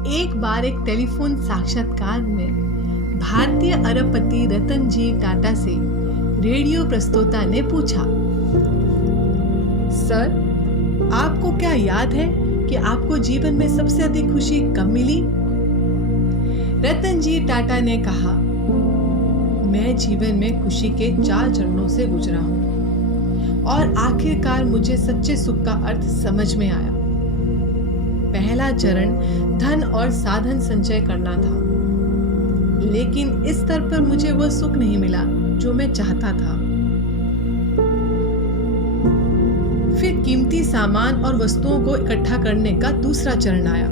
एक बार एक टेलीफोन साक्षात्कार में भारतीय अरबपति रतन जी टाटा से रेडियो प्रस्तोता ने पूछा, सर, आपको क्या याद है कि आपको जीवन में सबसे अधिक खुशी कब मिली? रतन जी टाटा ने कहा, मैं जीवन में खुशी के 4 चरणों से गुजरा हूं और आखिरकार मुझे सच्चे सुख का अर्थ समझ में आया। पहला चरण धन और साधन संचय करना था, लेकिन इस स्तर पर मुझे वह सुख नहीं मिला जो मैं चाहता था। फिर कीमती सामान और वस्तुओं को इकट्ठा करने का दूसरा चरण आया,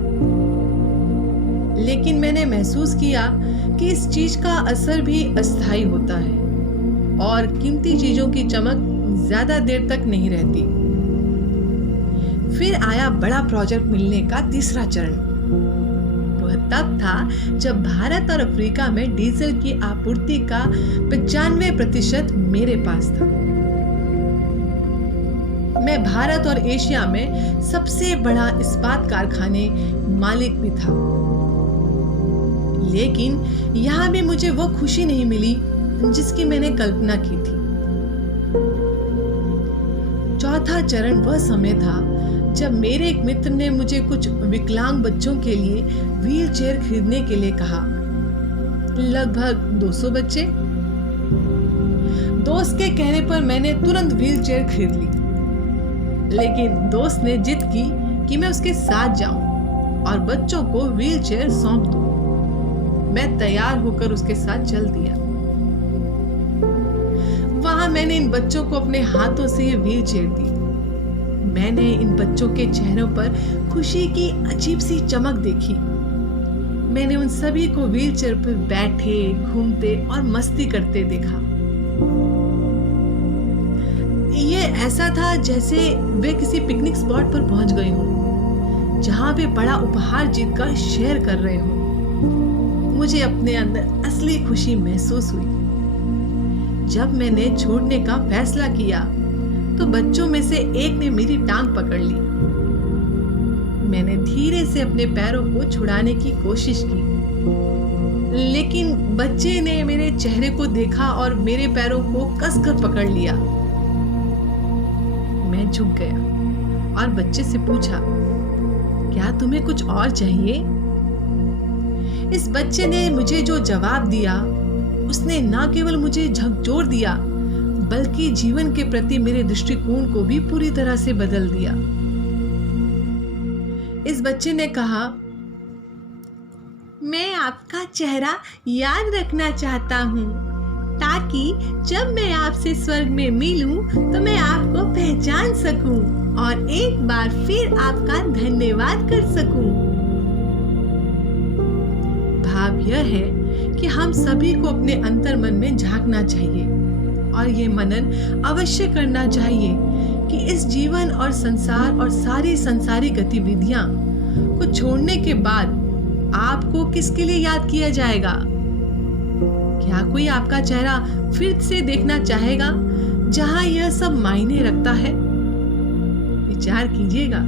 लेकिन मैंने महसूस किया कि इस चीज का असर भी अस्थायी होता है और कीमती चीजों की चमक ज्यादा देर तक नहीं रहती। फिर आया बड़ा प्रोजेक्ट मिलने का तीसरा चरण। वह तब था जब भारत और अफ्रीका में डीजल की आपूर्ति का 95% मेरे पास था। मैं भारत और एशिया में सबसे बड़ा इस्पात कारखाने मालिक भी था, लेकिन यहाँ भी मुझे वो खुशी नहीं मिली जिसकी मैंने कल्पना की थी। चौथा चरण वह समय था जब मेरे एक मित्र ने मुझे कुछ विकलांग बच्चों के लिए व्हील चेयर खरीदने के लिए कहा। लगभग 200 बच्चे। दोस्त के कहने पर मैंने तुरंत व्हील चेयर खरीद ली, लेकिन दोस्त ने जिद की कि मैं उसके साथ जाऊं और बच्चों को व्हील चेयर सौंप दूं। मैं तैयार होकर उसके साथ चल दिया। वहां मैंने इन बच्चों को अपने हाथों से ये व्हील चेयर दी। मैंने इन बच्चों के चेहरों पर खुशी की अजीब सी चमक देखी। मैंने उन सभी को व्हील चेयर पर बैठे, घूमते और मस्ती करते देखा। ये ऐसा था जैसे वे किसी पिकनिक स्पॉट पर पहुंच गए हों, जहां वे बड़ा उपहार जीतकर शेयर कर रहे हों। मुझे अपने अंदर असली खुशी महसूस हुई। जब मैंने छोड़ने का फैसला किया तो बच्चों में से एक ने मेरी टांग पकड़ ली। मैंने धीरे से अपने पैरों को छुड़ाने की कोशिश की, लेकिन बच्चे ने मेरे चेहरे को देखा और मेरे पैरों को कसकर पकड़ लिया। मैं झुक गया और बच्चे से पूछा, क्या तुम्हें कुछ और चाहिए? इस बच्चे ने मुझे जो जवाब दिया, उसने न केवल मुझे झकझोर दिया, बल्कि जीवन के प्रति मेरे दृष्टिकोण को भी पूरी तरह से बदल दिया। इस बच्चे ने कहा, मैं आपका चेहरा याद रखना चाहता हूँ, ताकि जब मैं आपसे स्वर्ग में मिलूं तो मैं आपको पहचान सकूं और एक बार फिर आपका धन्यवाद कर सकूं। भाव यह है कि हम सभी को अपने अंतर मन में झांकना चाहिए और ये मनन अवश्य करना चाहिए कि इस जीवन और संसार और सारी संसारी गतिविधियां को छोड़ने के बाद आपको किसके लिए याद किया जाएगा? क्या कोई आपका चेहरा फिर से देखना चाहेगा जहां यह सब मायने रखता है? विचार कीजिएगा।